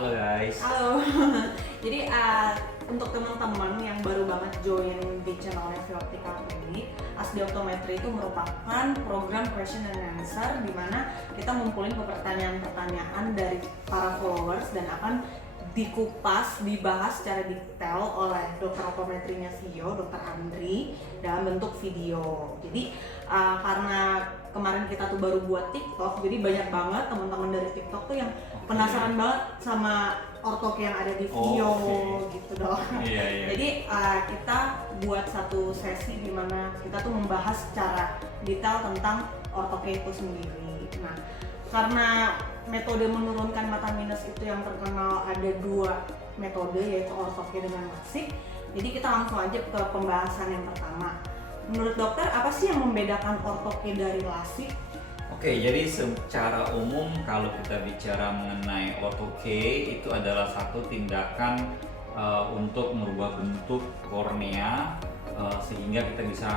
Halo guys. Halo. Jadi untuk teman-teman yang baru banget join di channelnya Viotika ini, Asdi Optometri itu merupakan program question and answer di mana kita ngumpulin pertanyaan-pertanyaan dari para followers dan akan dikupas, dibahas secara detail oleh dokter optometrinya Vio, dokter Andri dalam bentuk video. Jadi karena kemarin kita tuh baru buat TikTok, jadi banyak banget teman-teman dari TikTok tuh yang penasaran banget sama ortoke yang ada di Vio gitu dong. Iya. Jadi kita buat satu sesi di mana kita tuh membahas secara detail tentang ortoke itu sendiri. Nah, karena metode menurunkan mata minus itu yang terkenal ada dua metode, yaitu ortoke dengan LASIK. Jadi kita langsung aja ke pembahasan yang pertama. Menurut dokter, apa sih yang membedakan ortoke dari LASIK? Oke, jadi secara umum kalau kita bicara mengenai ortoke itu adalah satu tindakan untuk merubah bentuk kornea sehingga kita bisa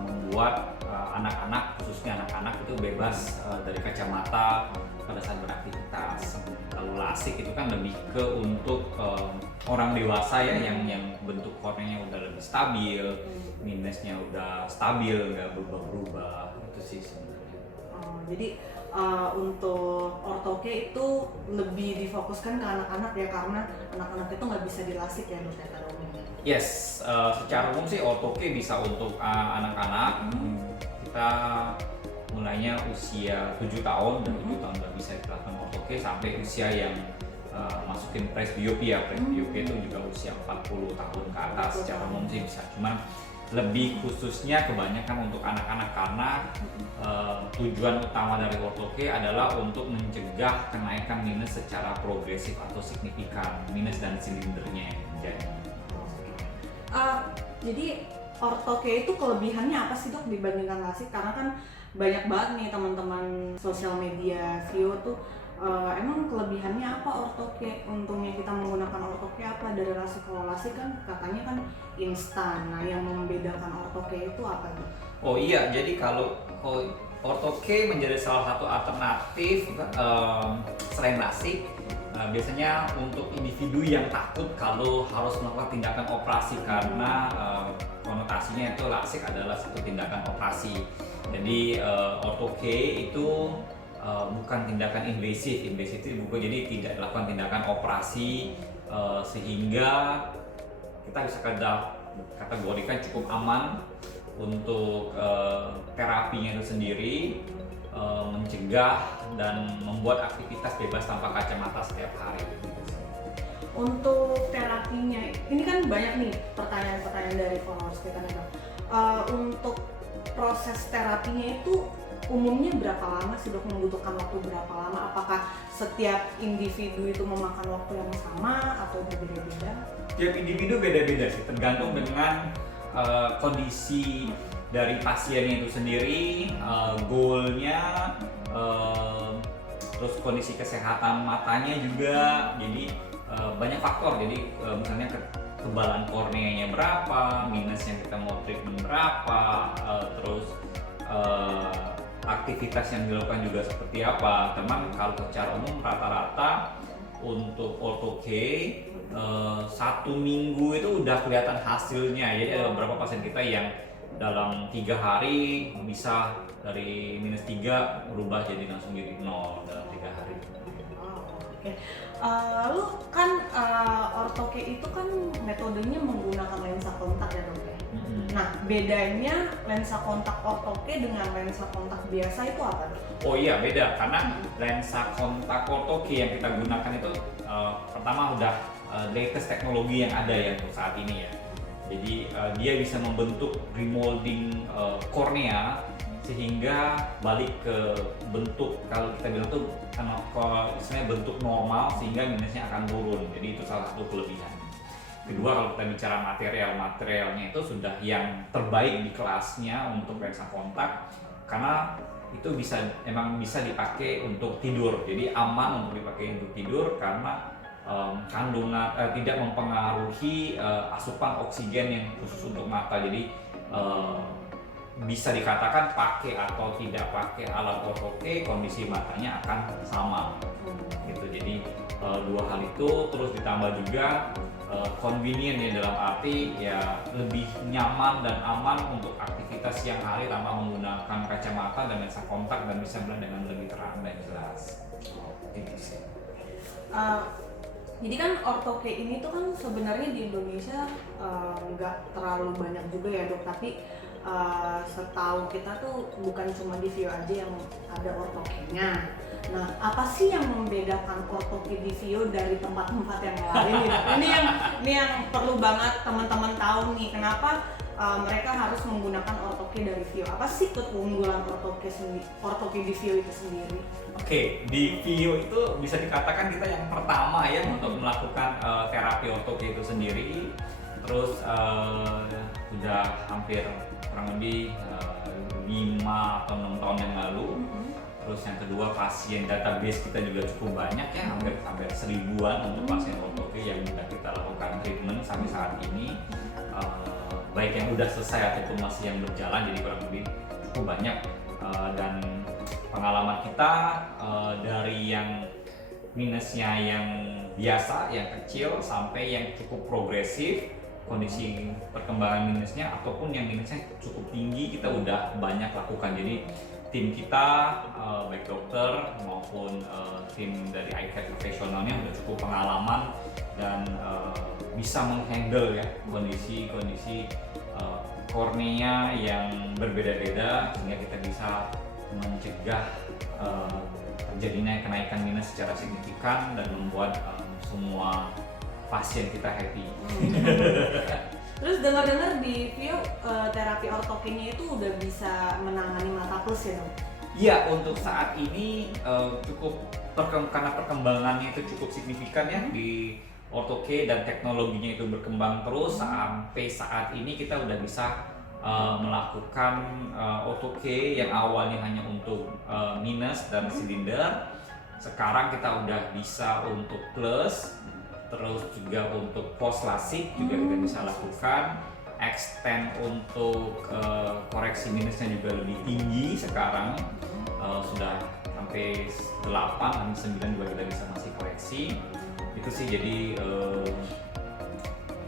membuat anak-anak, khususnya anak-anak itu bebas dari kacamata pada saat beraktivitas. Lalu LASIK itu kan lebih ke untuk orang dewasa ya yang bentuk korneanya udah lebih stabil, minusnya udah stabil, nggak berubah-berubah. Itu sih sebenarnya. Jadi untuk ortoke itu lebih difokuskan ke anak-anak ya, karena anak-anak itu nggak bisa dilasik ya dokter umumnya. Yes, secara umum sih ortoke bisa untuk anak-anak. Kita mulainya usia 7 tahun dan 7 tahun udah bisa dilakukan ortoke sampai usia yang masukin presbiopia. Presbiopia itu juga usia 40 tahun ke atas. Secara umum sih bisa, cuman lebih khususnya kebanyakan untuk anak-anak karena tujuan utama dari ortoke adalah untuk mencegah kenaikan minus secara progresif atau signifikan, minus dan silindernya yang menjadi. Jadi ortoke itu kelebihannya apa sih dok dibandingkan LASIK? Karena kan banyak banget nih teman-teman sosial media Vio tuh emang kelebihannya apa ortoke? Untungnya kita menggunakan ortoke apa dari LASIK? Kalau LASIK kan katanya kan instan. Nah, yang membedakan ortoke itu apa tuh? Oh iya, jadi kalau ortoke menjadi salah satu alternatif selain LASIK, biasanya untuk individu yang takut kalau harus melakukan tindakan operasi karena konotasinya itu LASIK adalah satu tindakan operasi. Jadi ortoke itu bukan tindakan invasif itu bukan, jadi tidak dilakukan tindakan operasi sehingga kita bisa kategorikan cukup aman untuk terapinya itu sendiri, mencegah dan membuat aktivitas bebas tanpa kacamata setiap hari. Untuk terapinya, ini kan banyak nih pertanyaan-pertanyaan dari followers kita nih dok. Untuk proses terapinya itu umumnya berapa lama sih dok, membutuhkan waktu berapa lama? Apakah setiap individu itu memakan waktu yang sama atau berbeda-beda? Tiap individu beda-beda sih, tergantung dengan kondisi dari pasiennya itu sendiri, goalnya, terus kondisi kesehatan matanya juga. Jadi banyak faktor. Jadi misalnya kekebalan korneanya berapa, minus yang kita mau treatment berapa, terus aktivitas yang dilakukan juga seperti apa. Teman kalau secara umum rata-rata untuk ortoke 1 minggu itu udah kelihatan hasilnya. Jadi ada beberapa pasien kita yang dalam 3 hari bisa dari -3 berubah jadi langsung jadi 0 dalam 3 hari. Oke. Lalu kan ortoke itu kan metodenya menggunakan lensa kontak ya dok ya? Nah, bedanya lensa kontak ortoke dengan lensa kontak biasa itu apa dok? Oh iya, beda, karena lensa kontak ortoke yang kita gunakan itu pertama udah latest teknologi yang ada ya untuk saat ini ya. Jadi dia bisa membentuk remolding kornea sehingga balik ke bentuk, kalau kita bilang tuh istilahnya bentuk normal, sehingga minusnya akan turun. Jadi itu salah satu kelebihan. Kedua, kalau kita bicara materialnya itu sudah yang terbaik di kelasnya untuk lensa kontak, karena itu emang bisa dipakai untuk tidur. Jadi aman untuk dipakai untuk tidur karena kandungan tidak mempengaruhi asupan oksigen yang khusus untuk mata. Jadi bisa dikatakan pakai atau tidak pakai alat ortoke, kondisi matanya akan sama gitu. Jadi dua hal itu, terus ditambah juga convenient ya, dalam arti ya lebih nyaman dan aman untuk aktivitas siang hari tanpa menggunakan kacamata dan lensa kontak dan bisa melihat dengan lebih terang dan jelas. Itu sih. Jadi kan ortho-K ini tuh kan sebenarnya di Indonesia nggak terlalu banyak juga ya dok, tapi setahu kita tuh bukan cuma di Vio aja yang ada ortho-K-nya. Nah, apa sih yang membedakan ortho-K di Vio dari tempat-tempat yang lain gitu? Ini yang perlu banget teman-teman tahu nih, kenapa mereka harus menggunakan ortho-K dari Vio. Apa sih keunggulan ortho-K di Vio itu sendiri? Oke, di Vio itu bisa dikatakan kita yang pertama ya untuk melakukan terapi ortho-K itu sendiri. Terus udah hampir kurang lebih 5 atau 6 tahun yang lalu. Terus yang kedua, pasien database kita juga cukup banyak ya, hampir 1000-an untuk pasien ortho-K yang sudah kita lakukan treatment sampai saat ini. Baik yang udah selesai ataupun masih yang berjalan, jadi kurang lebih cukup banyak. Dan pengalaman kita dari yang minusnya yang biasa, yang kecil, sampai yang cukup progresif, kondisi perkembangan minusnya ataupun yang minusnya cukup tinggi, kita udah banyak lakukan. Jadi tim kita baik dokter maupun tim dari eye care profesionalnya udah cukup pengalaman dan bisa menghandle ya kondisi kornea yang berbeda-beda, sehingga kita bisa mencegah terjadinya kenaikan minus secara signifikan dan membuat semua pasien kita happy. Terus dengar-dengar di Vio terapi ortho-K-nya itu udah bisa menangani mata plus ya dok? Iya, untuk saat ini cukup karena perkembangannya itu cukup signifikan ya di ortho-K dan teknologinya itu berkembang terus sampai saat ini kita udah bisa melakukan ortho-K yang awalnya hanya untuk minus dan silinder. Sekarang kita udah bisa untuk plus, terus juga untuk post lasik juga kita bisa lakukan. Extend untuk koreksi minusnya juga lebih tinggi sekarang, sudah sampai 8 dan 9 juga kita bisa masih koreksi. Itu sih, jadi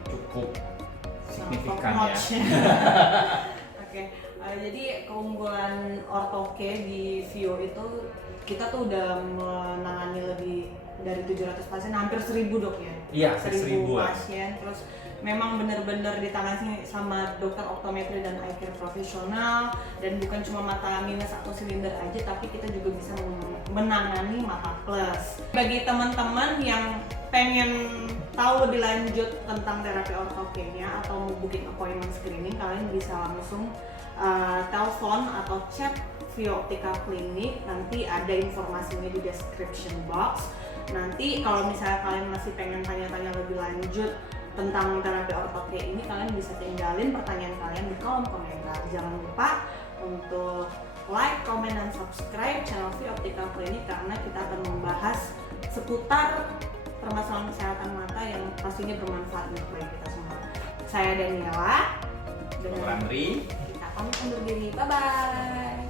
cukup signifikan ya. Oke, jadi keunggulan ortho-K di Vio itu kita tuh udah menangani lebih dari 700 pasien, hampir 1000 dok ya? Iya, 1000 pasien, terus memang benar-benar ditangani sama dokter optometri dan eye care profesional, dan bukan cuma mata minus atau silinder aja, tapi kita juga bisa menangani mata plus. Bagi teman-teman yang pengen tahu lebih lanjut tentang terapi ortho-K-nya atau mau booking appointment screening, kalian bisa langsung telepon atau chat Vio Optika Klinik, nanti ada informasinya di description box. Nanti kalau misalnya kalian masih pengen tanya-tanya lebih lanjut tentang terapi ortho-K ini, kalian bisa tinggalin pertanyaan kalian di kolom komentar. Jangan lupa untuk like, comment, dan subscribe channel Vio Optika Klinik, karena kita akan membahas seputar permasalahan kesehatan mata yang pastinya bermanfaat untuk kita semua. Saya Daniela, Dr. Andri. Kita pamit undur diri. Bye bye.